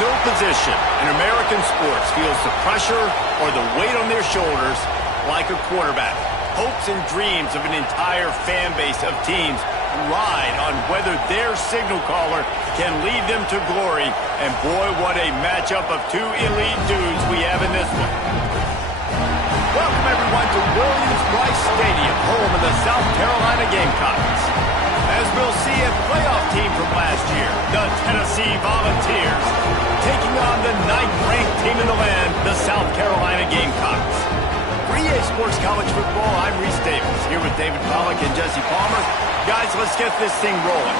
No position in American sports feels the pressure or the weight on their shoulders like a quarterback. Hopes and dreams of an entire fan base of teams ride on whether their signal caller can lead them to glory. And boy, what a matchup of two elite dudes we have in this one. Welcome everyone to Williams-Brice Stadium, home of the South Carolina Gamecocks. As we'll see, a playoff team from last year, the Tennessee Volunteers, taking on the 9th-ranked team in the land, the South Carolina Gamecocks. For EA Sports College Football, I'm Reese Davis, here with David Pollack and Jesse Palmer. Guys, let's get this thing rolling.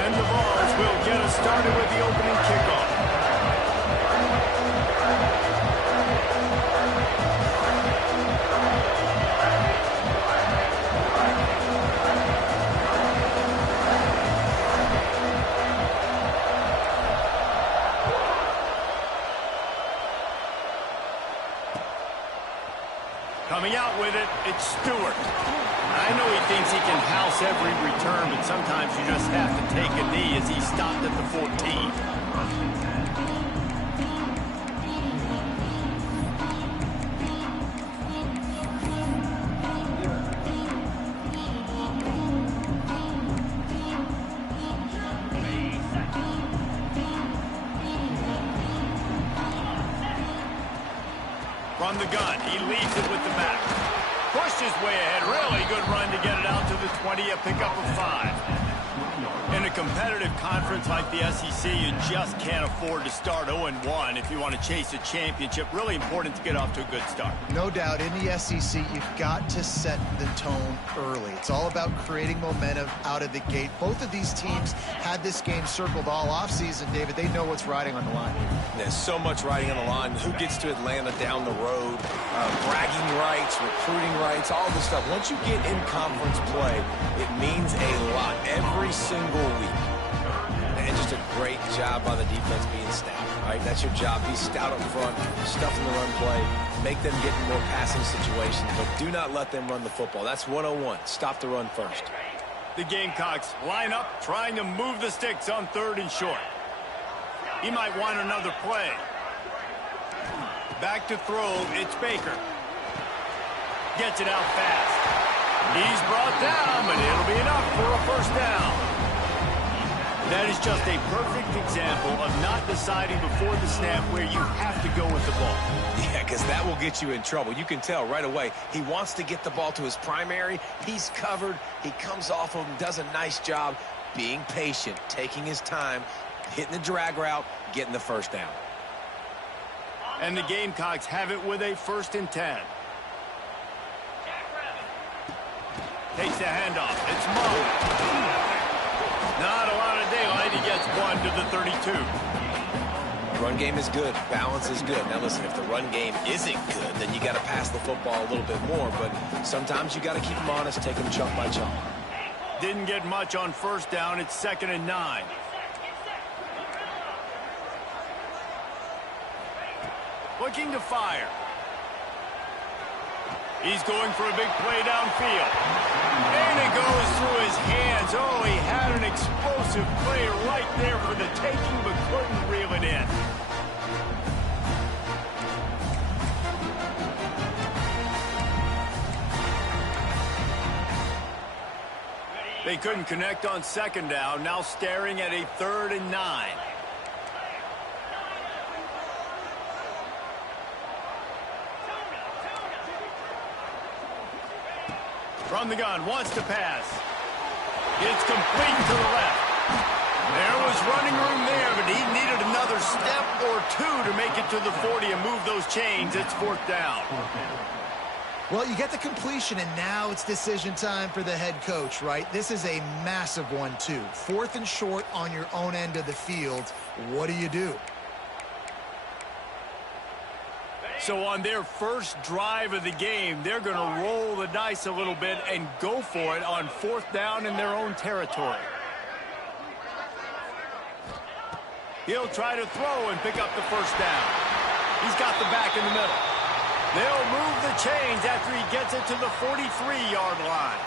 And the Vols will get us started with the opening kickoff. Coming out with it, it's Stewart. I know he thinks he can house every return, but sometimes you just have to take a knee as he stopped at the 14. From the gun, he leads it with the back. Pushed his way ahead. Really good run to get it out to the 20, a pickup of 5. In a competitive conference like the SEC, you just can't afford to start 0-1 if you want to chase a championship. Really important to get off to a good start. No doubt, in the SEC, you've got to set the tone early. It's all about creating momentum out of the gate. Both of these teams had this game circled all offseason, David. They know what's riding on the line. There's so much riding on the line. Who gets to Atlanta down the road? Bragging rights, recruiting rights, all this stuff. Once you get in conference play, it means a lot every single week. And just a great job by the defense being stout, right? That's your job. Be stout up front, stuff in the run play, make them get in more passing situations, but do not let them run the football. That's 101. Stop the run first. The Gamecocks line up, trying to move the sticks on 3rd and short. He might want another play. Back to throw, it's Baker. Gets it out fast. He's brought down, but it'll be enough for a first down. That is just a perfect example of not deciding before the snap where you have to go with the ball. Yeah, because that will get you in trouble. You can tell right away. He wants to get the ball to his primary. He's covered. He comes off of him, does a nice job being patient, taking his time, hitting the drag route, getting the first down. And the Gamecocks have it with a 1st and 10. Takes the handoff. It's Mo. Not a lot of daylight. He gets 1 to the 32. Run game is good. Balance is good. Now listen, if the run game isn't good, then you got to pass the football a little bit more. But sometimes you got to keep them honest, take them chunk by chunk. Didn't get much on 1st down. It's 2nd and 9. Looking to fire. He's going for a big play downfield. And it goes through his hands. Oh, he had an explosive play right there for the taking, but couldn't reel it in. They couldn't connect on 2nd down. Now staring at a 3rd and 9. From the gun, wants to pass. It's complete to the left. There was running room there, but he needed another step or 2 to make it to the 40 and move those chains. It's 4th down. Well, you get the completion, and now it's decision time for the head coach, right? This is a massive one, too. 4th and short on your own end of the field. What do you do? So on their first drive of the game, they're going to roll the dice a little bit and go for it on 4th down in their own territory. He'll try to throw and pick up the first down. He's got the back in the middle. They'll move the chains after he gets it to the 43-yard line.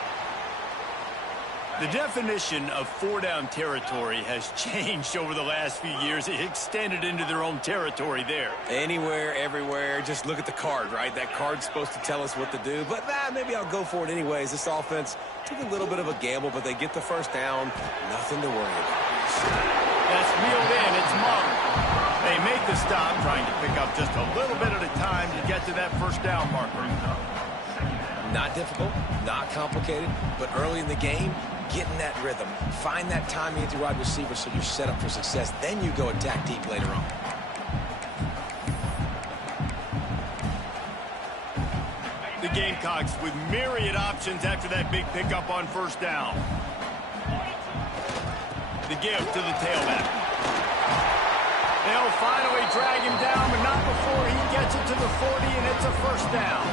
The definition of four-down territory has changed over the last few years. It extended into their own territory there. Anywhere, everywhere, just look at the card, right? That card's supposed to tell us what to do, but maybe I'll go for it anyways. This offense took a little bit of a gamble, but they get the first down. Nothing to worry about. That's reeled in. It's Monk. They make the stop, trying to pick up just a little bit at a time to get to that first down marker. Not difficult, not complicated, but early in the game, get in that rhythm. Find that timing at the wide receiver so you're set up for success. Then you go attack deep later on. The Gamecocks with myriad options after that big pickup on first down. The give to the tailback. They'll finally drag him down, but not before he gets it to the 40, and it's a first down.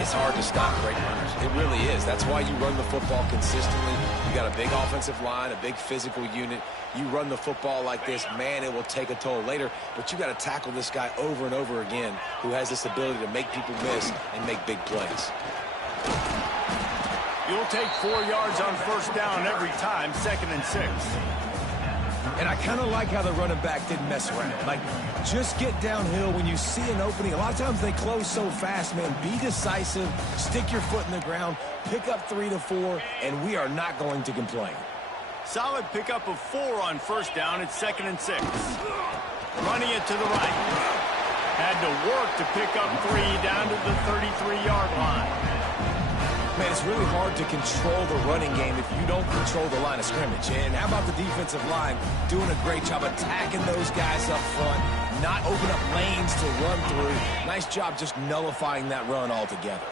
It's hard to stop great runners. It really is. That's why you run the football consistently. You got a big offensive line, a big physical unit. You run the football like this, man, it will take a toll later. But you got to tackle this guy over and over again who has this ability to make people miss and make big plays. You'll take 4 yards on first down every time, 2nd and 6. And I kind of like how the running back didn't mess around. Like, just get downhill when you see an opening. A lot of times they close so fast, man. Be decisive, stick your foot in the ground, pick up 3 to 4, and we are not going to complain. Solid pickup of 4 on first down. It's 2nd and 6. Running it to the right. Had to work to pick up 3 down to the 33-yard line. Man, it's really hard to control the running game if you don't control the line of scrimmage. And how about the defensive line doing a great job attacking those guys up front, not open up lanes to run through. Nice job just nullifying that run altogether.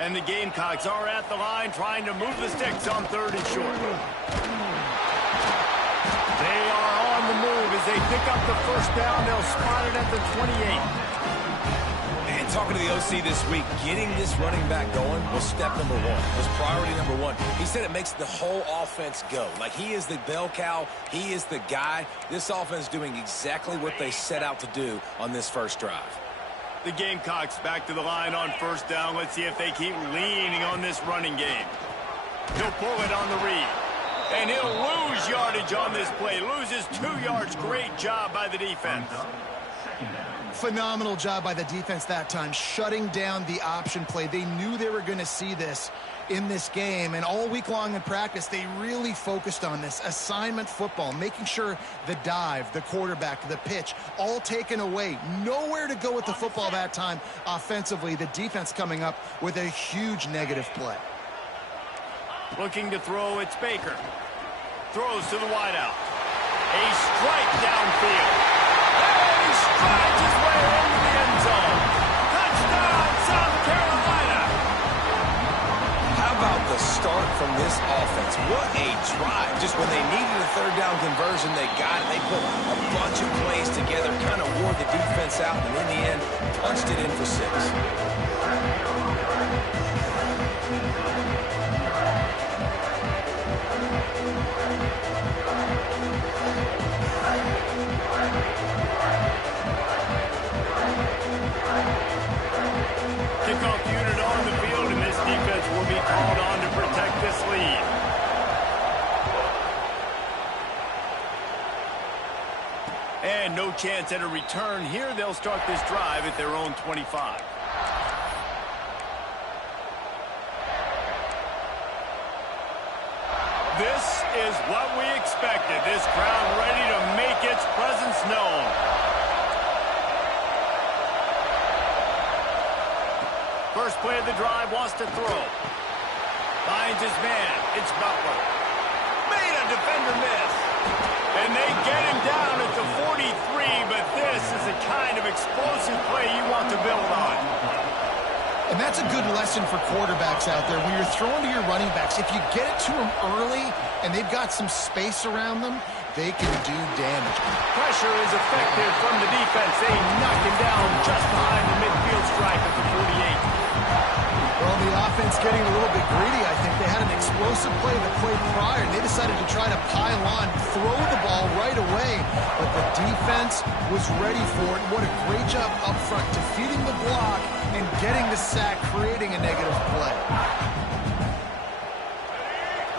And the Gamecocks are at the line trying to move the sticks on 3rd and short. They are on the move as they pick up the first down. They'll spot it at the 28. And talking to the OC this week, getting this running back going was step number 1, was priority number 1. He said it makes the whole offense go. Like, he is the bell cow. He is the guy. This offense is doing exactly what they set out to do on this first drive. The Gamecocks back to the line on first down. Let's see if they keep leaning on this running game. He'll pull it on the read. And he'll lose yardage on this play. Loses 2 yards. Great job by the defense. Phenomenal job by the defense that time, shutting down the option play. They knew they were going to see this in this game, and all week long in practice, they really focused on this assignment football, making sure the dive, the quarterback, the pitch, all taken away. Nowhere to go with the football that time offensively. The defense coming up with a huge negative play. Looking to throw, it's Baker. Throws to the wideout. A strike downfield. He strides his way into the end zone. Touchdown, South Carolina. How about the start from this offense? What a drive. Just when they needed a 3rd down conversion, they got it. They put a bunch of plays together, kind of wore the defense out, and in the end, punched it in for 6. Kickoff unit on the field, and this defense will be called on to protect this lead. And no chance at a return here. They'll start this drive at their own 25. This is what we expected. This crowd ready to make its presence known. First play of the drive, wants to throw. Finds his man. It's Butler. Made a defender miss. And they get him down at the 43, but this is the kind of explosive play you want to build on. And that's a good lesson for quarterbacks out there. When you're throwing to your running backs, if you get it to them early and they've got some space around them, they can do damage. Pressure is effective from the defense. They knock him down just behind the midfield stripe at the 48. Well, the offense getting a little bit greedy, I think. They had an explosive play the play prior, and they decided to try to pile on, throw the ball right away. But the defense defense was ready for it. What a great job up front, defeating the block and getting the sack, creating a negative play.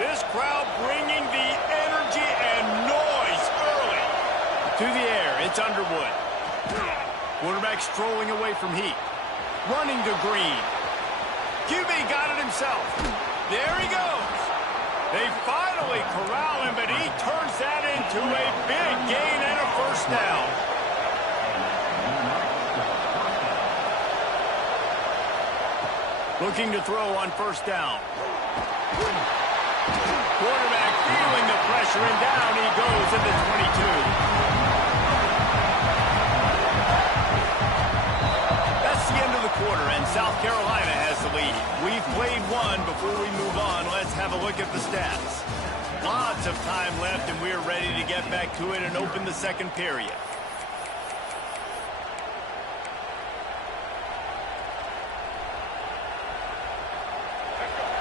This crowd bringing the energy and noise early. To the air, it's Underwood. Quarterback strolling away from Heat. Running to Green. QB got it himself. There he goes. They finally corral him, but he turns that into a big gain and a first down. Looking to throw on first down. Quarterback feeling the pressure, and down he goes at the 22. That's the end of the quarter, and South Carolina has the lead. We've played one. Before we move on, let's have a look at the stats. Lots of time left, and we're ready to get back to it and open the second period.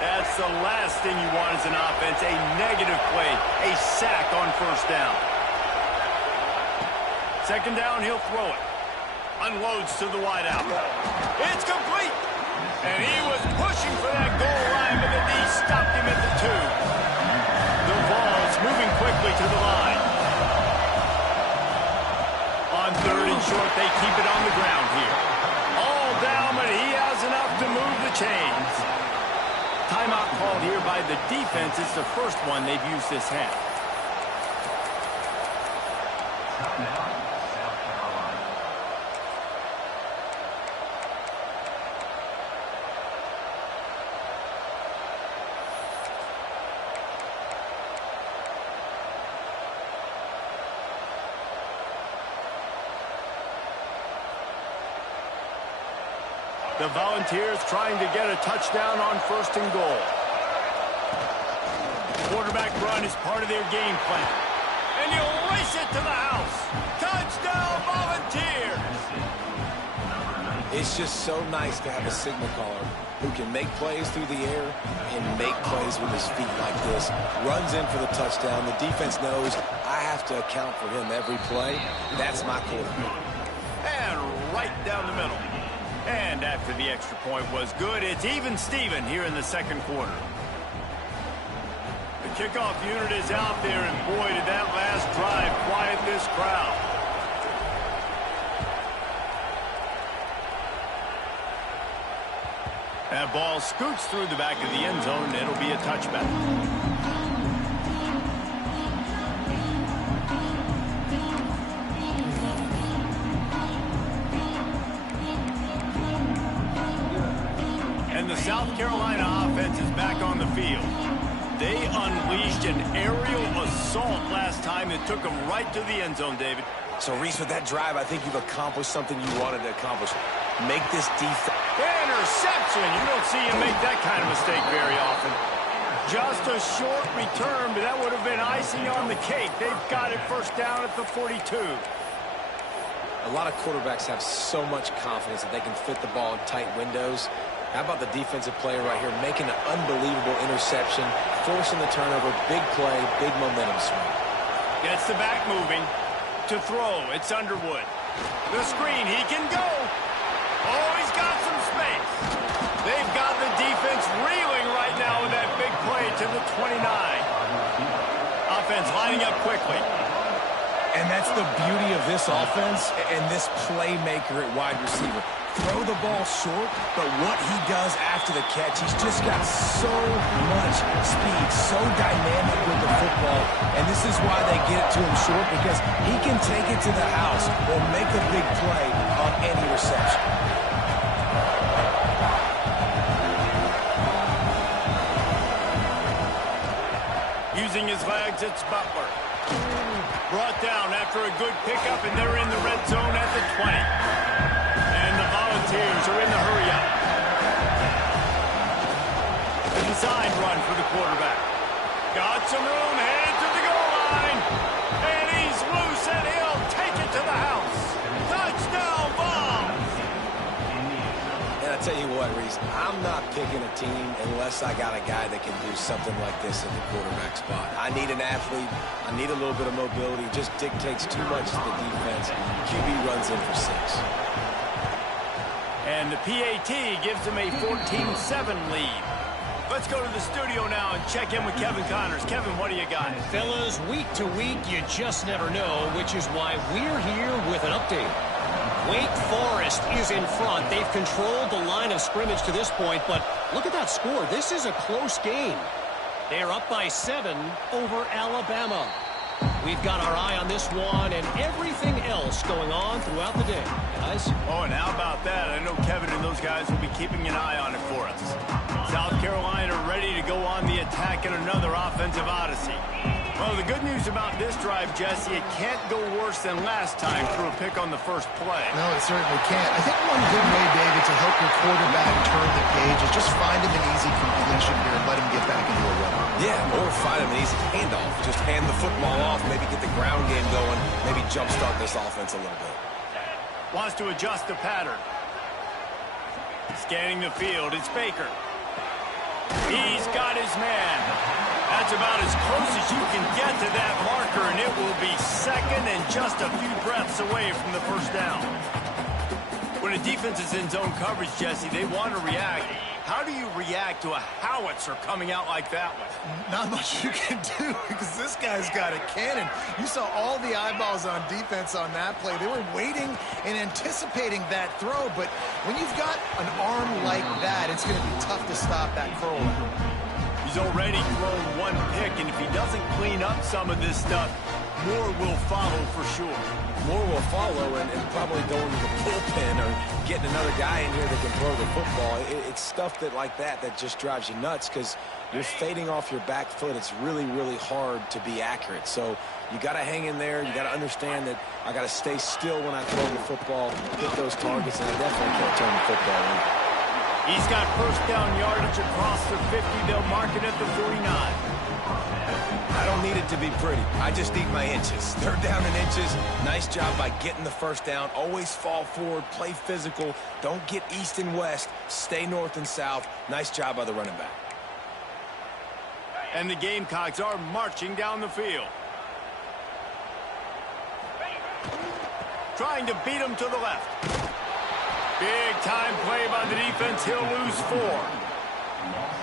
That's the last thing you want as an offense, a negative play, a sack on first down. Second down, he'll throw it. Unloads to the wideout. It's complete. And he was pushing for that goal line, but the D stopped him at the 2. The ball's moving quickly to the line. On third and short, they keep it on the ground here. All down, but he has enough to move the chains. Timeout called here by the defense. It's the first one they've used this half. The Volunteers trying to get a touchdown on first and goal. Quarterback run is part of their game plan. And you'll race it to the house. Touchdown, Volunteers! It's just so nice to have a signal caller who can make plays through the air and make plays with his feet like this. Runs in for the touchdown. The defense knows I have to account for him every play. That's my quarterback. And right down the middle. And after the extra point was good, it's even Steven here in the second quarter. The kickoff unit is out there, and boy, did that last drive quiet this crowd. That ball scoots through the back of the end zone, and it'll be a touchback. And the South Carolina offense is back on the field. They unleashed an aerial assault last time that took them right to the end zone, David. So, Reese, with that drive, I think you've accomplished something you wanted to accomplish. Make this defense. Interception. You don't see him make that kind of mistake very often. Just a short return, but that would have been icing on the cake. They've got it first down at the 42. A lot of quarterbacks have so much confidence that they can fit the ball in tight windows. How about the defensive player right here making an unbelievable interception, forcing the turnover, big play, big momentum swing. Gets the back moving. To throw, it's Underwood. The screen, he can go. Oh, he's got some space. They've got the defense reeling right now with that big play to the 29. Offense lining up quickly. And that's the beauty of this offense and this playmaker at wide receiver. Throw the ball short, but what he does after the catch, he's just got so much speed, so dynamic with the football, and this is why they get it to him short, because he can take it to the house or make a big play on any reception. Using his legs, it's Butler. Brought down after a good pickup, and they're in the red zone at the 20. And the Volunteers are in the hurry-up. A design run for the quarterback. Got some room, headed to the goal line. And he's loose, and he'll take it to the house. Touchdown, Vols! And I tell you what, Reese, I'm not picking a team unless I got a guy that can do something like this at the quarterback spot. I need an athlete. I need a little bit of mobility. It just dictates too much to the defense. QB runs in for 6. And the PAT gives them a 14-7 lead. Let's go to the studio now and check in with Kevin Connors. Kevin, what do you got? Fellas, week to week, you just never know, which is why we're here with an update. Wake Forest is in front. They've controlled the line of scrimmage to this point, but look at that score. This is a close game. They are up by 7 over Alabama. We've got our eye on this one and everything else going on throughout the day, guys. Oh, and how about that? I know Kevin and those guys will be keeping an eye on it for us. South Carolina ready to go on the attack in another offensive odyssey. Well, the good news about this drive, Jesse, it can't go worse than last time through a pick on the first play. No, it certainly can't. I think one good way, David, to help your quarterback turn the page is just find him an easy completion here and let him get back into a run. Yeah, or find him an easy handoff. Just hand the football off, maybe get the ground game going, maybe jumpstart this offense a little bit. Wants to adjust the pattern. Scanning the field, it's Baker. He's got his man. That's about as close as you can get to that marker, and it will be second and just a few breaths away from the first down. When a defense is in zone coverage, Jesse, they want to react. How do you react to a howitzer coming out like that one? Not much you can do because this guy's got a cannon. You saw all the eyeballs on defense on that play. They were waiting and anticipating that throw, but when you've got an arm like that, it's going to be tough to stop that curl. He's already thrown one pick, and if he doesn't clean up some of this stuff, more will follow for sure. More will follow, and probably going to the bullpen or getting another guy in here that can throw the football. It's stuff like that just drives you nuts because you're fading off your back foot. It's really, really hard to be accurate. So you got to hang in there. You got to understand that I got to stay still when I throw the football, hit those targets, and I definitely can't turn the football in. He's got first down yardage across the 50. They'll mark it at the 49. I don't need it to be pretty. I just need my inches. Third down in inches. Nice job by getting the first down. Always fall forward, play physical. Don't get east and west. Stay north and south. Nice job by the running back. And the Gamecocks are marching down the field. Trying to beat him to the left. Big time play by the defense. He'll lose 4.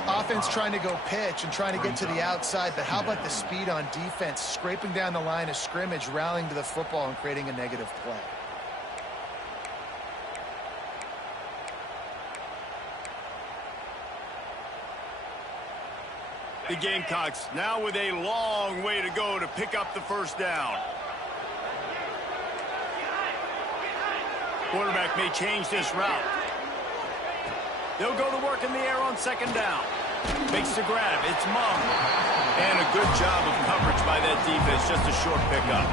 Offense trying to go pitch and trying to get to the outside, but how about the speed on defense, scraping down the line of scrimmage, rallying to the football and creating a negative play. The Gamecocks now with a long way to go to pick up the first down. Quarterback may change this route. They'll go to work in the air on second down. Makes the grab. It's Mung. And a good job of coverage by that defense. Just a short pickup.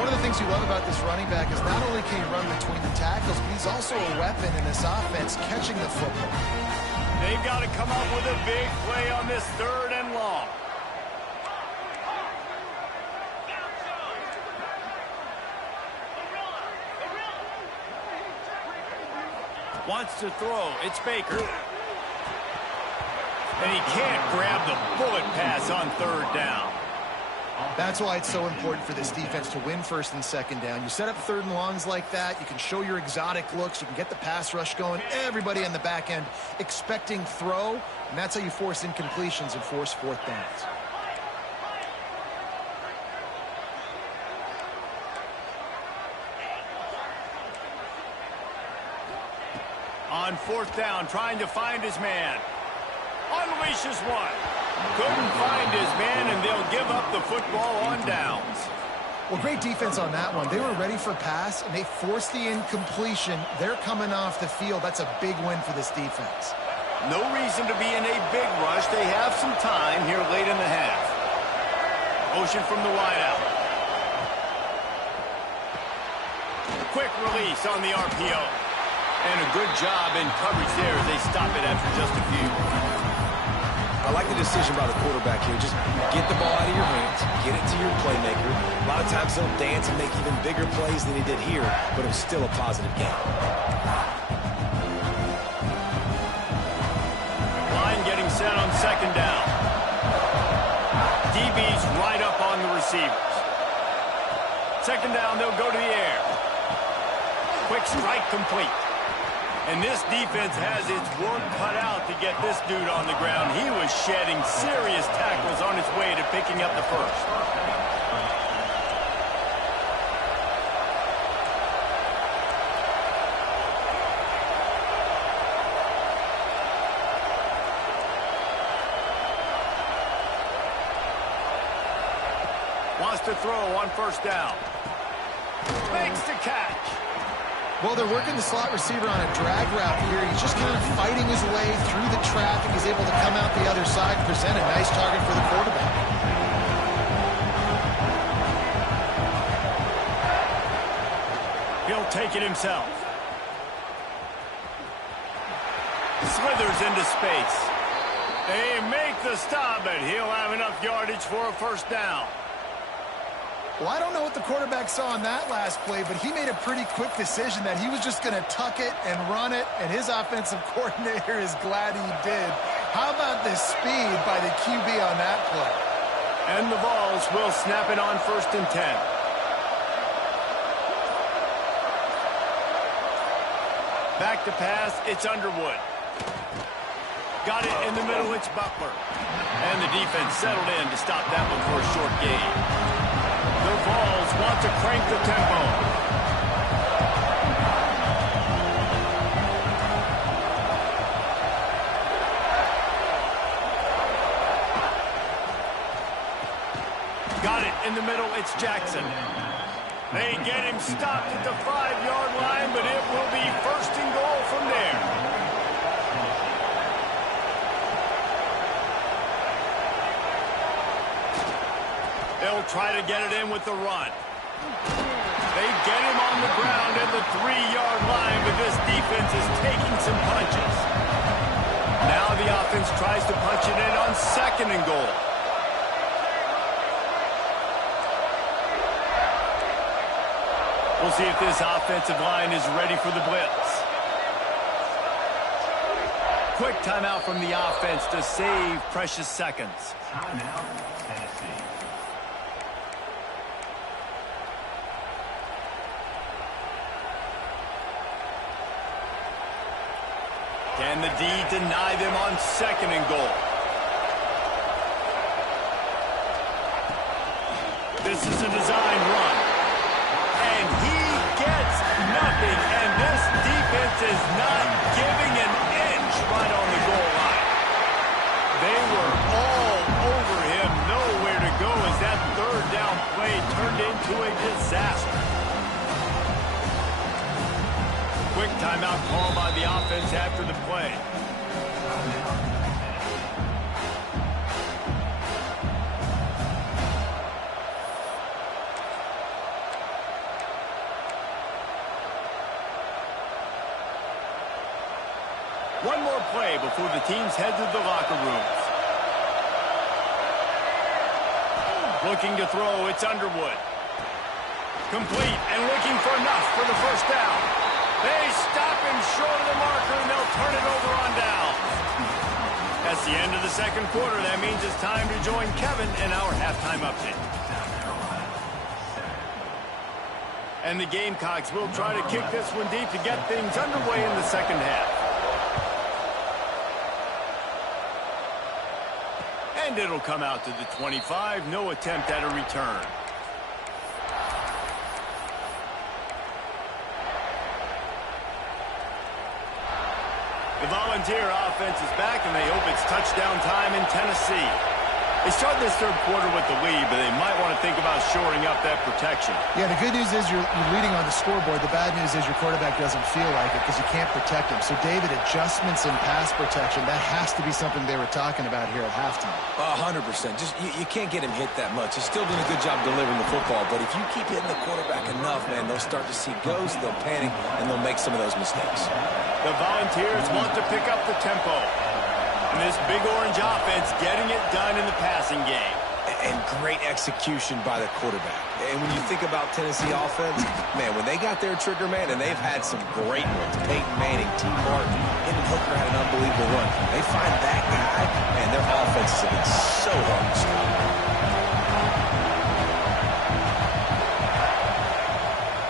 One of the things you love about this running back is not only can he run between the tackles, but he's also a weapon in this offense catching the football. They've got to come up with a big play on this third and long. Wants to throw. It's Baker. And he can't grab the bullet pass on third down. That's why it's so important for this defense to win first and second down. You set up third and longs like that, you can show your exotic looks, you can get the pass rush going, everybody on the back end expecting throw, and that's how you force incompletions and force fourth downs. On fourth down, trying to find his man. Unleashes one. Couldn't find his man, and they'll give up the football on downs. Well, great defense on that one. They were ready for pass, and they forced the incompletion. They're coming off the field. That's a big win for this defense. No reason to be in a big rush. They have some time here late in the half. Motion from the wideout. Quick release on the RPO. And a good job in coverage there as they stop it after just a few. I like the decision by the quarterback here. Just get the ball out of your hands, get it to your playmaker. A lot of times he'll dance and make even bigger plays than he did here, but it was still a positive game. set on second down. DB's right up on the receivers. Second down, they'll go to the air. Quick strike complete. And this defense has its work cut out to get this dude on the ground. He was shedding serious tackles on his way to picking up the first. Wants to throw on first down. Makes the catch. Well, they're working the slot receiver on a drag route here. He's just kind of fighting his way through the traffic. He's able to come out the other side and present a nice target for the quarterback. He'll take it himself. Slithers into space. They make the stop, but he'll have enough yardage for a first down. Well, I don't know what the quarterback saw on that last play, but he made a pretty quick decision that he was just going to tuck it and run it, and his offensive coordinator is glad he did. How about the speed by the QB on that play? And the Vols will snap it on 1st and 10. Back to pass, it's Underwood. Got it in the middle, it's Butler. And the defense settled in to stop that one for a short gain. The Vols want to crank the tempo. Got it in the middle, it's Jackson. They get him stopped at the 5-yard line, but it will be 1st and goal from there. They'll try to get it in with the run. They get him on the ground at the 3-yard line, but this defense is taking some punches. Now the offense tries to punch it in on 2nd and goal. We'll see if this offensive line is ready for the blitz. Quick timeout from the offense to save precious seconds. Can the D deny them on 2nd and goal? This is a design run. And he gets nothing. And this defense is not giving an inch right on the goal line. They were all over him. Nowhere to go as that 3rd down play turned into a disaster. Quick timeout call by the offense after the play. One more play before the teams head to the locker rooms. Looking to throw, it's Underwood. Complete and looking for enough for the 1st down. They stop him short of the marker, and they'll turn it over on down. That's the end of the 2nd quarter. That means it's time to join Kevin in our halftime update. And the Gamecocks will try to kick this one deep to get things underway in the 2nd half. And it'll come out to the 25. No attempt at a return. The Volunteer offense is back, and they hope it's touchdown time in Tennessee. They started this 3rd quarter with the lead, but they might want to think about shoring up that protection. Yeah, the good news is you're leading on the scoreboard. The bad news is your quarterback doesn't feel like it because you can't protect him. So, David, adjustments in pass protection, that has to be something they were talking about here at halftime. 100%. Just you can't get him hit that much. He's still doing a good job delivering the football, but if you keep hitting the quarterback enough, man, they'll start to see ghosts, they'll panic, and they'll make some of those mistakes. The Volunteers want to pick up the tempo. And this Big Orange offense getting it done in the passing game. and great execution by the quarterback. And when you think about Tennessee offense, man, when they got their trigger man, and they've had some great ones, Peyton Manning, T. Martin, Hendon Hooker had an unbelievable run. They find that guy, and their offenses have been so hard to stop.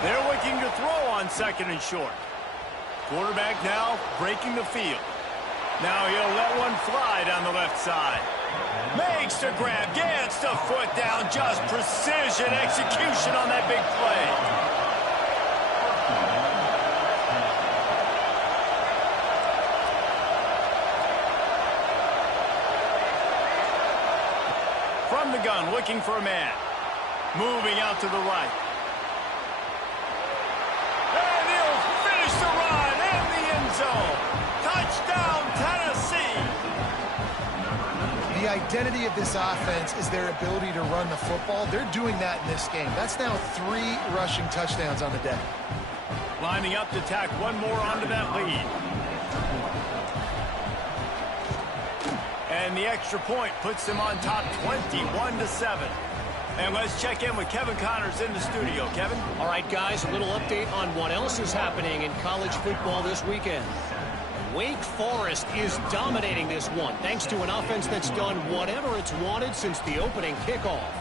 They're looking to throw on 2nd and short. Quarterback now breaking the field. Now he'll let one fly down the left side. Makes the grab, gets the foot down, just precision execution on that big play. From the gun, looking for a man. Moving out to the right. And he'll finish the run in the end zone. Touchdown, Tennessee. The identity of this offense is their ability to run the football. They're doing that in this game. That's now 3 rushing touchdowns on the day. Lining up to tack one more onto that lead. And the extra point puts them on top 21-7. And let's check in with Kevin Connors in the studio. Kevin? All right, guys, a little update on what else is happening in college football this weekend. Wake Forest is dominating this one, thanks to an offense that's done whatever it's wanted since the opening kickoff.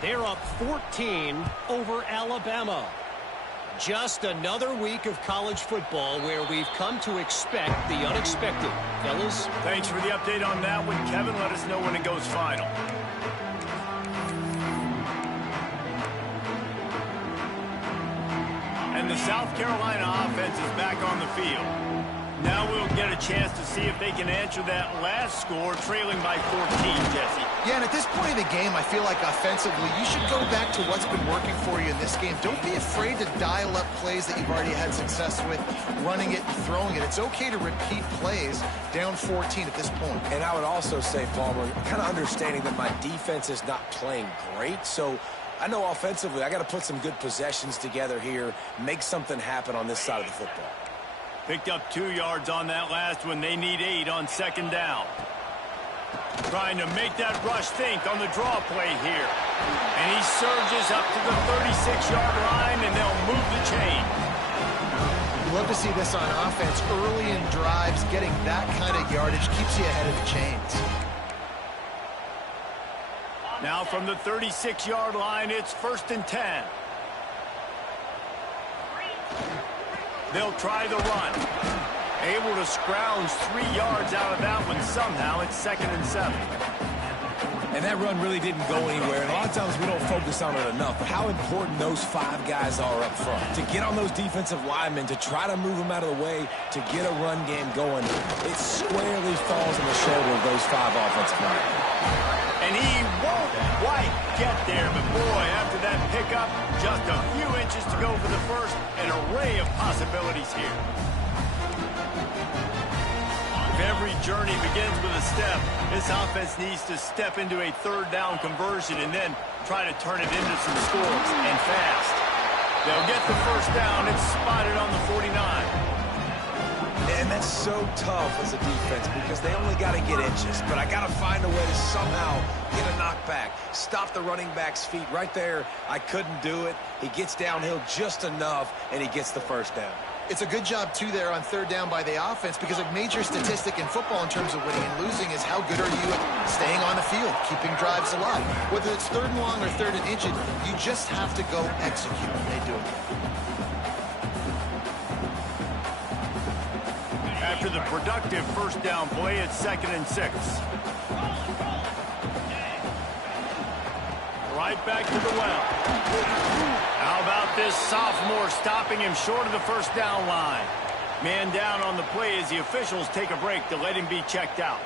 They're up 14 over Alabama. Just another week of college football where we've come to expect the unexpected. Fellas? Thanks for the update on that one, Kevin. Let us know when it goes final. And the South Carolina offense is back on the field. Now we'll get a chance to see if they can answer that last score, trailing by 14, Jesse. Yeah, and at this point of the game, I feel like offensively, you should go back to what's been working for you in this game. Don't be afraid to dial up plays that you've already had success with, running it and throwing it. It's okay to repeat plays down 14 at this point. And I would also say, Palmer, kind of understanding that my defense is not playing great, so I know offensively I got to put some good possessions together here, make something happen on this side of the football. Picked up 2 yards on that last one. They need 8 on 2nd down. Trying to make that rush think on the draw play here. And he surges up to the 36-yard line, and they'll move the chain. You love to see this on offense. Early in drives, getting that kind of yardage keeps you ahead of the chains. Now from the 36-yard line, it's 1st and 10. They'll try the run. Able to scrounge 3 yards out of that one somehow. It's 2nd and 7. And that run really didn't go anywhere. And a lot of times we don't focus on it enough. But how important those 5 guys are up front. To get on those defensive linemen, to try to move them out of the way, to get a run game going, it squarely falls on the shoulder of those 5 offensive linemen. And he won't quite get there, but boy, after that pickup, just a few inches to go for the first. An array of possibilities here. If every journey begins with a step, this offense needs to step into a 3rd down conversion and then try to turn it into some scores, and fast. They'll get the 1st down. It's spotted on the 49. And that's so tough as a defense because they only got to get inches. But I got to find a way to somehow get a knockback, stop the running back's feet right there. I couldn't do it. He gets downhill just enough, and he gets the 1st down. It's a good job, too, there on 3rd down by the offense because a major statistic in football in terms of winning and losing is how good are you at staying on the field, keeping drives alive. Whether it's 3rd and long or 3rd and inches, you just have to go execute, and they do it. After the productive 1st down play, it's 2nd and 6. Right back to the well. How about this sophomore stopping him short of the 1st down line? Man down on the play as the officials take a break to let him be checked out.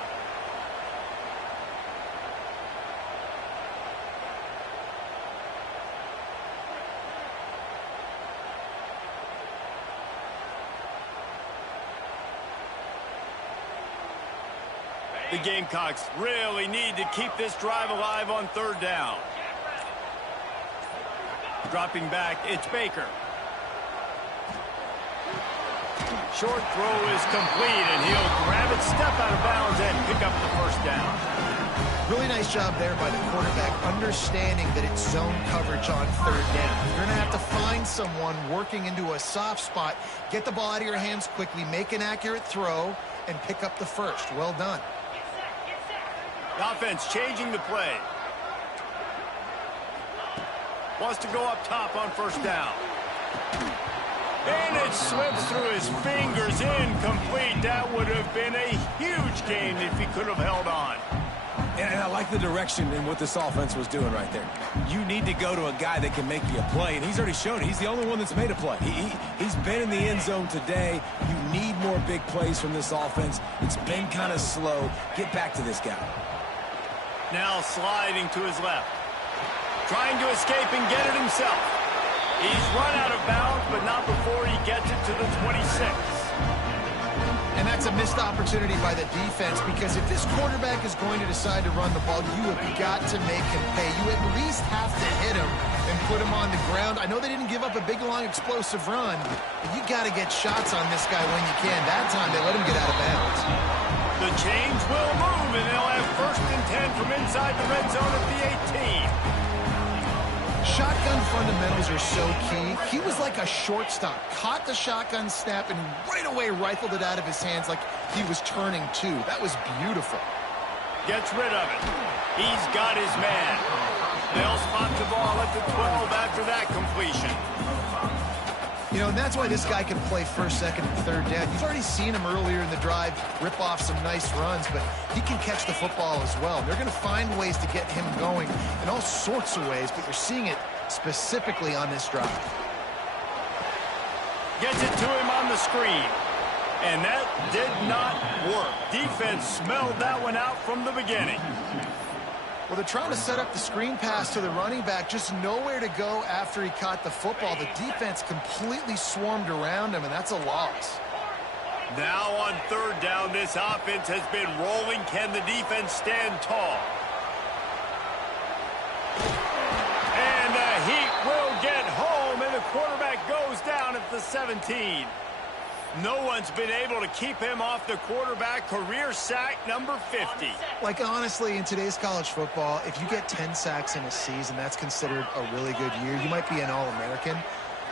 The Gamecocks really need to keep this drive alive on 3rd down. Dropping back, it's Baker. Short throw is complete, and he'll grab it, step out of bounds, and pick up the 1st down. Really nice job there by the quarterback, understanding that it's zone coverage on third down. You're going to have to find someone working into a soft spot, get the ball out of your hands quickly, make an accurate throw, and pick up the first. Well done. The offense changing the play. Wants to go up top on first down. And it slips through his fingers, incomplete. That would have been a huge gain if he could have held on. And I like the direction in what this offense was doing right there. You need to go to a guy that can make you a play, and he's already shown it. He's the only one that's made a play. He's been in the end zone today. You need more big plays from this offense. It's been kind of slow. Get back to this guy. Now sliding to his left. Trying to escape and get it himself. He's run out of bounds, but not before he gets it to the 26. And that's a missed opportunity by the defense, because if this quarterback is going to decide to run the ball, you have got to make him pay. You at least have to hit him and put him on the ground. I know they didn't give up a big, long, explosive run, but you got to get shots on this guy when you can. That time, they let him get out of bounds. The chains will move, and they'll have 1st and 10 from inside the red zone at the 18. Shotgun fundamentals are so key. He was like a shortstop, caught the shotgun snap and right away rifled it out of his hands like he was turning two. That was beautiful. Gets rid of it. He's got his man. They'll spot the ball at the 12 after that completion. You know, and that's why this guy can play first, second, and third down. You've already seen him earlier in the drive rip off some nice runs, but he can catch the football as well. They're going to find ways to get him going in all sorts of ways, but you're seeing it specifically on this drive. Gets it to him on the screen. And that did not work. Defense smelled that one out from the beginning. Well, they're trying to set up the screen pass to the running back, just nowhere to go after he caught the football. The defense completely swarmed around him, and that's a loss. Now on third down, this offense has been rolling. Can the defense stand tall? And the Heat will get home, and the quarterback goes down at the 17. No one's been able to keep him off the quarterback. Career sack number 50. Like, honestly, in today's college football, if you get 10 sacks in a season, that's considered a really good year. You might be an All-American.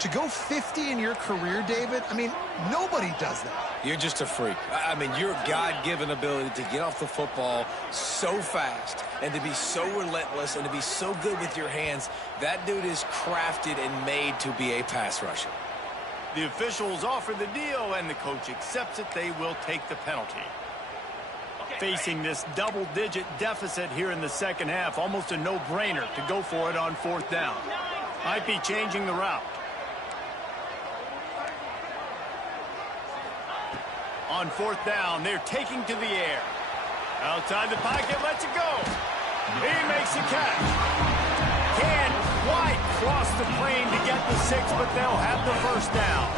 To go 50 in your career, David, I mean, nobody does that. You're just a freak. I mean, your God-given ability to get off the football so fast and to be so relentless and to be so good with your hands, that dude is crafted and made to be a pass rusher. The officials offer the deal, and the coach accepts it. They will take the penalty. Facing this double-digit deficit here in the second half, almost a no-brainer to go for it on fourth down. Might be changing the route. On fourth down, they're taking to the air. Outside the pocket, lets it go. He makes the catch. Can't quite cross the plane to get the 6, but they'll have the first down.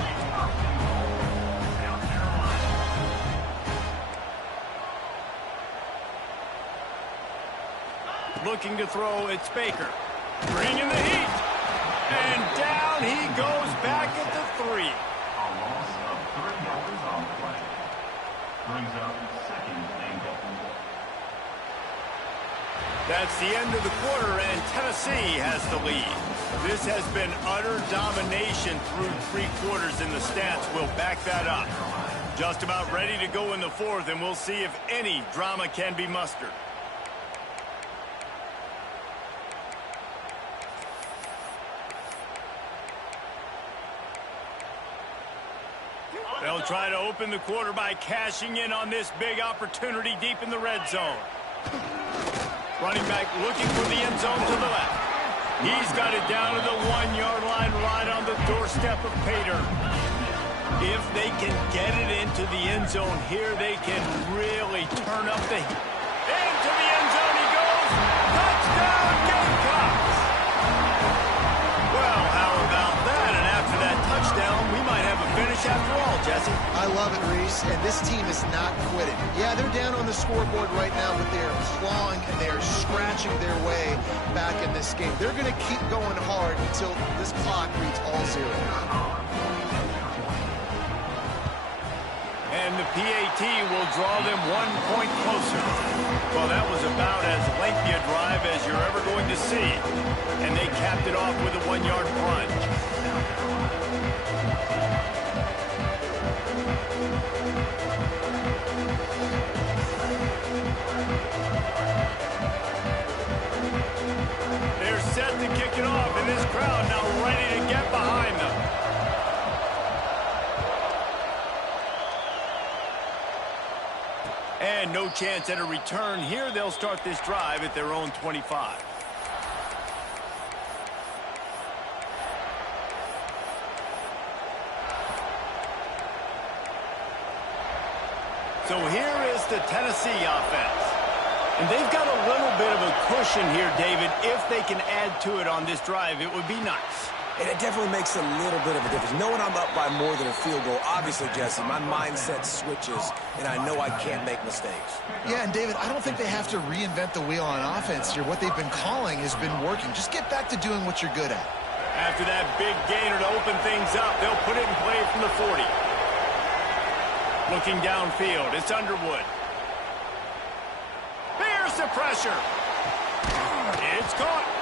Looking to throw, it's Baker. Bringing the heat. And down he goes back at the 3. A loss of 3 yards on the play. Brings up 2nd and goal. That's the end of the quarter, and Tennessee has the lead. This has been utter domination through 3 quarters, and the stats will back that up. Just about ready to go in the 4th, and we'll see if any drama can be mustered. They'll try to open the quarter by cashing in on this big opportunity deep in the red zone. Running back looking for the end zone to the left. He's got it down to the 1-yard line right on the doorstep of Pater. If they can get it into the end zone here, they can really turn up the heat. Into the end zone he goes. Touchdown, Gamecocks! Well, how about that? And after that touchdown, we might have a finish after all, Jesse. I love it, Reese, and this team is not quitting. Yeah, they're down on the scoreboard right now, but they are clawing and they are scratching their way back in this game. They're going to keep going hard until this clock reads all zeros. And the PAT will draw them 1 point closer. Well, that was about as lengthy a drive as you're ever going to see. And they capped it off with a 1-yard plunge. They're set to kick it off, and this crowd now ready to get behind them. And no chance at a return here. They'll start this drive at their own 25. So here is the Tennessee offense. And they've got a little bit of a cushion here, David. If they can add to it on this drive, it would be nice. And it definitely makes a little bit of a difference. Knowing I'm up by more than a field goal, obviously, Jesse, my mindset switches, and I know I can't make mistakes. Yeah, and David, I don't think they have to reinvent the wheel on offense here. What they've been calling has been working. Just get back to doing what you're good at. After that big gainer to open things up, they'll put it in play from the 40. Looking downfield, it's Underwood. There's the pressure. It's caught.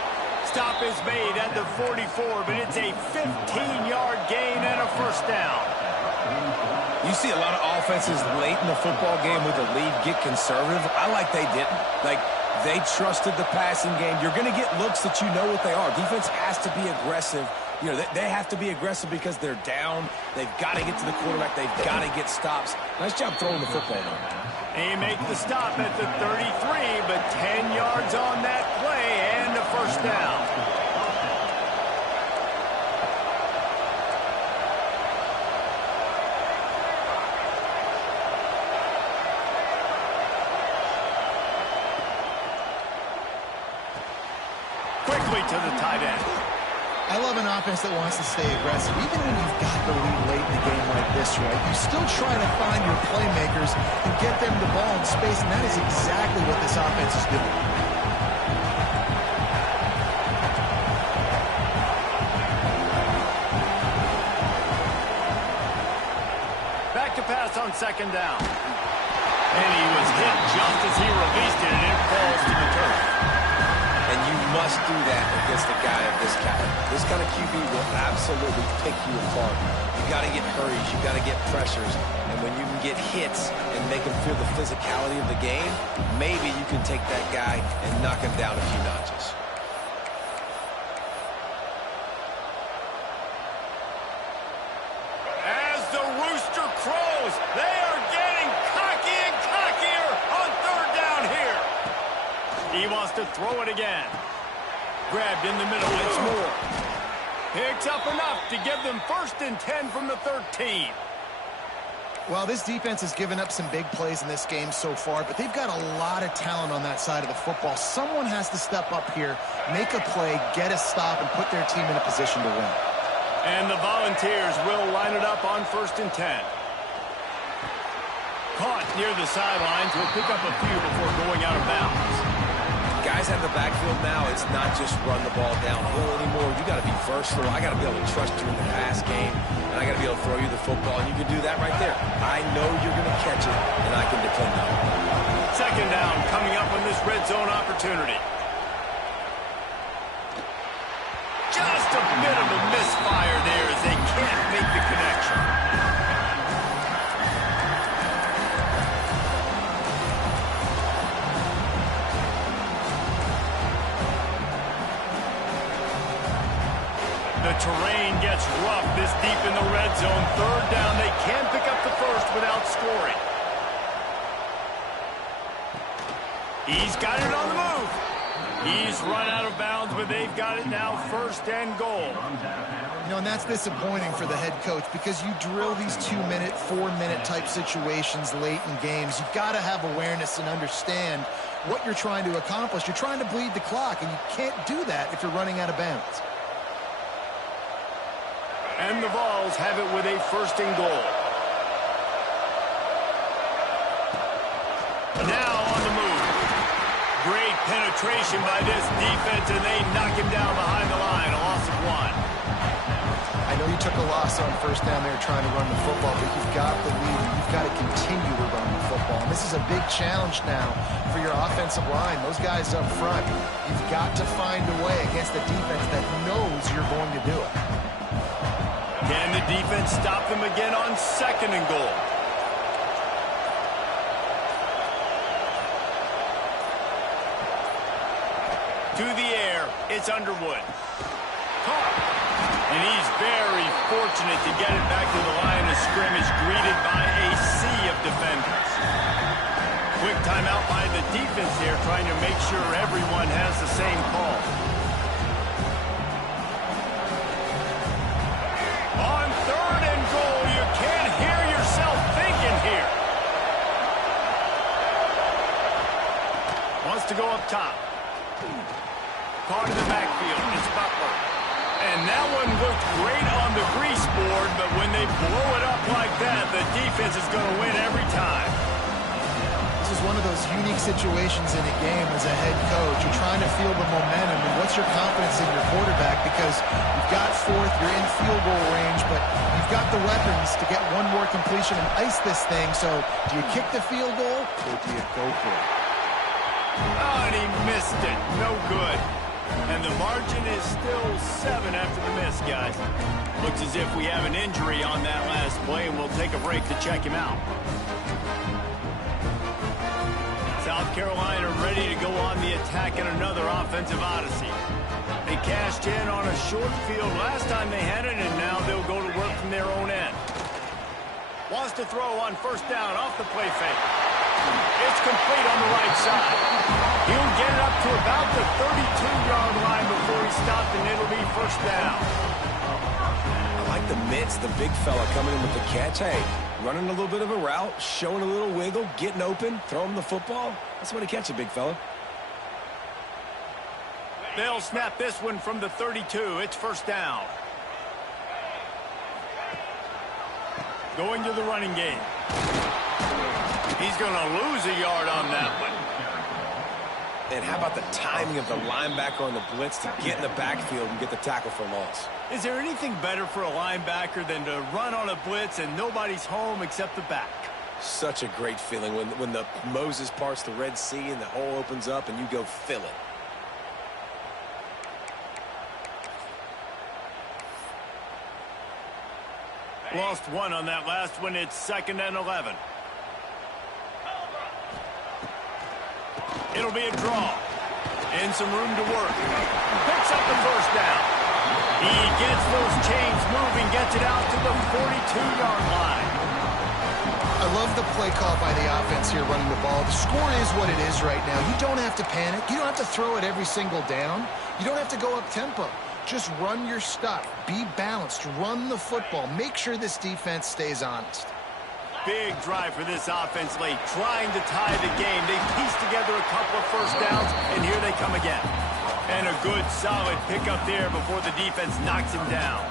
Stop is made at the 44, but it's a 15-yard gain and a first down. You see a lot of offenses late in the football game with the lead get conservative. I like they didn't. Like, they trusted the passing game. You're going to get looks that you know what they are. Defense has to be aggressive. You know, they have to be aggressive because they're down. They've got to get to the quarterback. They've got to get stops. Nice job throwing the football, though. They make the stop at the 33, but 10 yards on that play and a first down. Quickly to the tight end. I love an offense that wants to stay aggressive. Even when you've got the lead late in the game like this, right, you still try to find your playmakers and get them the ball in space, and that is exactly what this offense is doing. Back to pass on second down. And he was hit just as he released it, and it falls to the turf. And you must do that against a guy of this caliber. This kind of QB will absolutely pick you apart. You got to get hurries. You got to get pressures. And when you can get hits and make him feel the physicality of the game, maybe you can take that guy and knock him down a few notches. As the rooster crows, they are getting cocky and cockier on third down here. He wants to throw it again. Grabbed in the middle. It's Moore. Picks up enough to give them 1st and 10 from the 13. Well, this defense has given up some big plays in this game so far, but they've got a lot of talent on that side of the football. Someone has to step up here, make a play, get a stop, and put their team in a position to win. And the Volunteers will line it up on 1st and 10. Caught near the sidelines. Will pick up a few before going out of bounds. Guys have the backfield now. It's not just run the ball downhill anymore. You got to be versatile. I got to be able to trust you in the pass game, and I got to be able to throw you the football, and you can do that right there. I know you're going to catch it, and I can depend on it. Second down coming up on this red zone opportunity. Just a bit of a misfire there as they can't make the connection. The terrain gets rough this deep in the red zone. Third down, they can pick up the first without scoring. He's got it on the move. He's run out of bounds, but they've got it now 1st and goal. You know, and that's disappointing for the head coach because you drill these 2-minute, 4-minute type situations late in games. You've got to have awareness and understand what you're trying to accomplish. You're trying to bleed the clock, and you can't do that if you're running out of bounds. And the Vols have it with a 1st and goal. Now on the move. Great penetration by this defense, and they knock him down behind the line. A loss of 1. I know you took a loss on first down there trying to run the football, but you've got the lead, and you've got to continue to run the football. And this is a big challenge now for your offensive line. Those guys up front, you've got to find a way against a defense that knows you're going to do it. Can the defense stop them again on 2nd and goal? To the air, it's Underwood. Caught. And he's very fortunate to get it back to the line of scrimmage, greeted by a sea of defenders. Quick timeout by the defense there, trying to make sure everyone has the same call. On 3rd and goal, you can't hear yourself thinking here. Wants to go up top. Caught in the backfield. It's Bbowl. And that one looked great on the grease board, but when they blow it up like that, the defense is going to win every time. This is one of those unique situations in a game as a head coach. You're trying to feel the momentum, and what's your confidence in your quarterback? Because you've got 4th, you're in field goal range, but you've got the weapons to get one more completion and ice this thing. So do you kick the field goal, or do you go for it? Oh, and he missed it. No good. And the margin is still 7 after the miss, guys. Looks as if we have an injury on that last play, and we'll take a break to check him out. South Carolina ready to go on the attack in another offensive odyssey. They cashed in on a short field last time they had it, and now they'll go to work from their own end. Wants to throw on 1st down off the play fake. It's complete on the right side. He'll get it up to about the 32-yard line before he stopped, and it'll be 1st down. I like the mitts, the big fella coming in with the catch. Hey, running a little bit of a route, showing a little wiggle, getting open, throwing the football. That's the way to catch it, big fella. They'll snap this one from the 32. It's 1st down. Going to the running game. He's going to lose a yard on that one. And how about the timing of the linebacker on the blitz to get in the backfield and get the tackle for loss? Is there anything better for a linebacker than to run on a blitz and nobody's home except the back? Such a great feeling when the Moses parts the Red Sea and the hole opens up and you go fill it. Lost 1 on that last one. It's 2nd and 11. It'll be a draw. And some room to work. Picks up the 1st down. He gets those chains moving, gets it out to the 42-yard line. I love the play call by the offense here running the ball. The score is what it is right now. You don't have to panic. You don't have to throw it every single down. You don't have to go up tempo. Just run your stuff. Be balanced. Run the football. Make sure this defense stays honest. Big drive for this offense late, trying to tie the game. They pieced together a couple of 1st downs, and here they come again. And a good, solid pickup there before the defense knocks him down.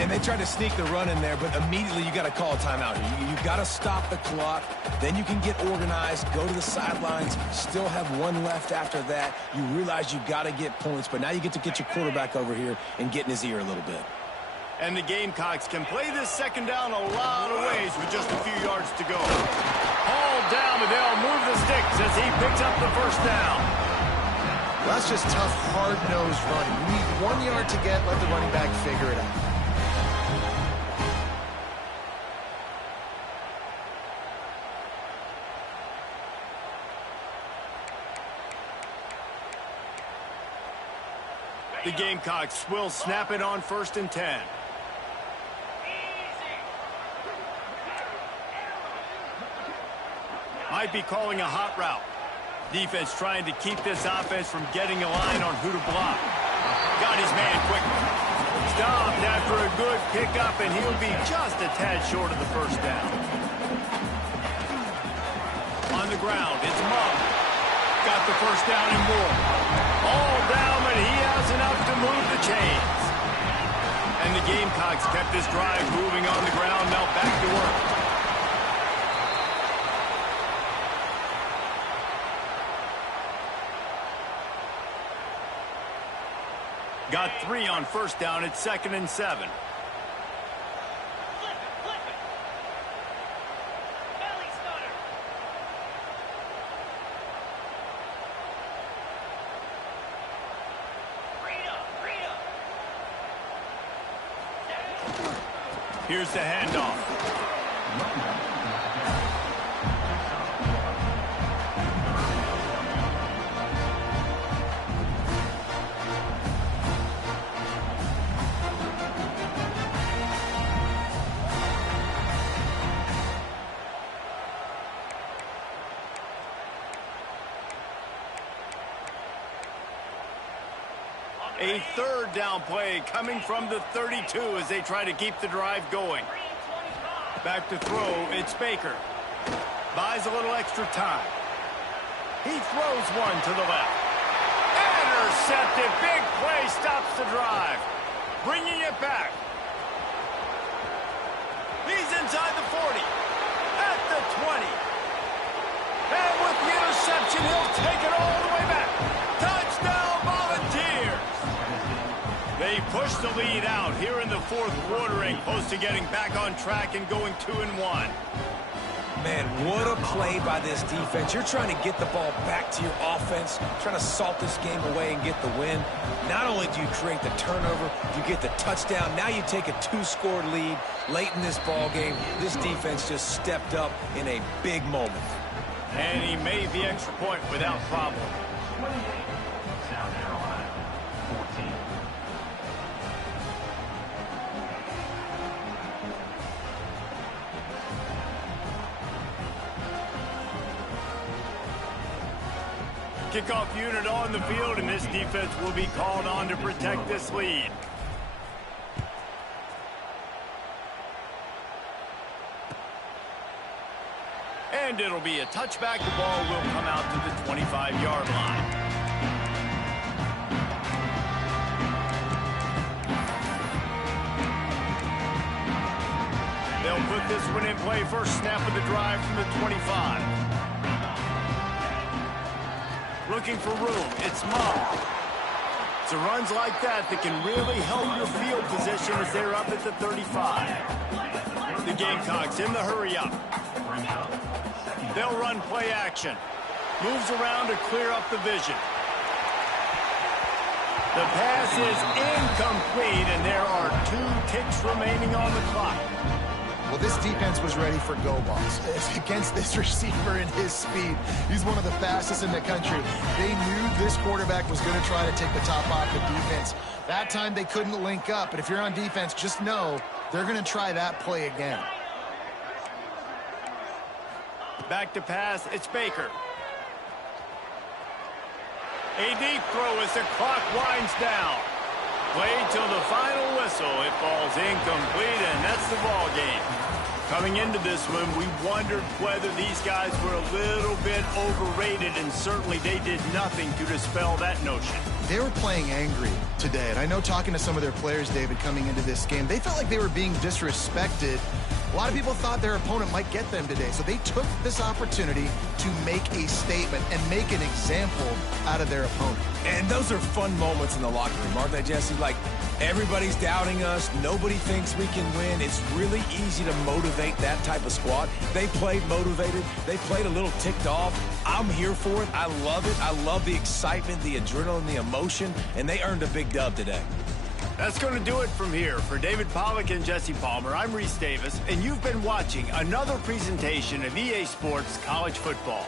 And they tried to sneak the run in there, but immediately you got to call a timeout here. You got to stop the clock. Then you can get organized, go to the sidelines, still have 1 left after that. You realize you got to get points, but now you get to get your quarterback over here and get in his ear a little bit. And the Gamecocks can play this 2nd down a lot of ways with just a few yards to go. Hauled down, but they'll move the sticks as he picks up the 1st down. Well, that's just tough, hard-nosed running. You need 1 yard to get, let the running back figure it out. The Gamecocks will snap it on 1st and 10. Might be calling a hot route. Defense trying to keep this offense from getting a line on who to block. Got his man quickly. Stopped after a good pickup, and he'll be just a tad short of the 1st down. On the ground, it's Monk. Got the 1st down and more. All down, but he has enough to move the chains. And the Gamecocks kept this drive moving on the ground. Now back to work. Got 3 on 1st down. It's 2nd and 7. Here's the handoff. A third down play coming from the 32 as they try to keep the drive going. Back to throw, it's Baker. Buys a little extra time. He throws one to the left. Intercepted. Big play stops the drive. Bringing it back. He's inside the 40. At the 20. And with the interception, he'll take it all the way back. Touchdown, Volunteers! They push the lead out here in the fourth quarter and close to getting back on track and going 2-1. Man, what a play by this defense. You're trying to get the ball back to your offense, trying to salt this game away and get the win. Not only do you create the turnover, you get the touchdown. Now you take a 2-score lead late in this ball game. This defense just stepped up in a big moment. And he made the extra point without problem. 28, South Carolina, 14. Kickoff unit on the field, and this defense will be called on to protect this lead. And it'll be a touchback. The ball will come out to the 25-yard line. They'll put this one in play. First snap of the drive from the 25. Looking for room. It's Moe. It's runs like that can really help your field position as they're up at the 35. The Gamecocks in the hurry up. They'll run play action. Moves around to clear up the vision. The pass is incomplete, and there are 2 ticks remaining on the clock. Well, this defense was ready for go balls. Against this receiver and his speed, he's one of the fastest in the country. They knew this quarterback was going to try to take the top off the defense. That time they couldn't link up, but if you're on defense, just know they're going to try that play again. Back to pass, it's Baker. A deep throw as the clock winds down. Played till the final whistle. It falls incomplete, and that's the ball game. Coming into this one, we wondered whether these guys were a little bit overrated, and certainly they did nothing to dispel that notion. They were playing angry today, and I know talking to some of their players, David, coming into this game, they felt like they were being disrespected. A lot of people thought their opponent might get them today, so they took this opportunity to make a statement and make an example out of their opponent. And those are fun moments in the locker room, aren't they, Jesse? Like, everybody's doubting us. Nobody thinks we can win. It's really easy to motivate that type of squad. They played motivated. They played a little ticked off. I'm here for it. I love it. I love the excitement, the adrenaline, the emotion, and they earned a big dub today. That's going to do it from here. For David Pollack and Jesse Palmer, I'm Reese Davis, and you've been watching another presentation of EA Sports College Football.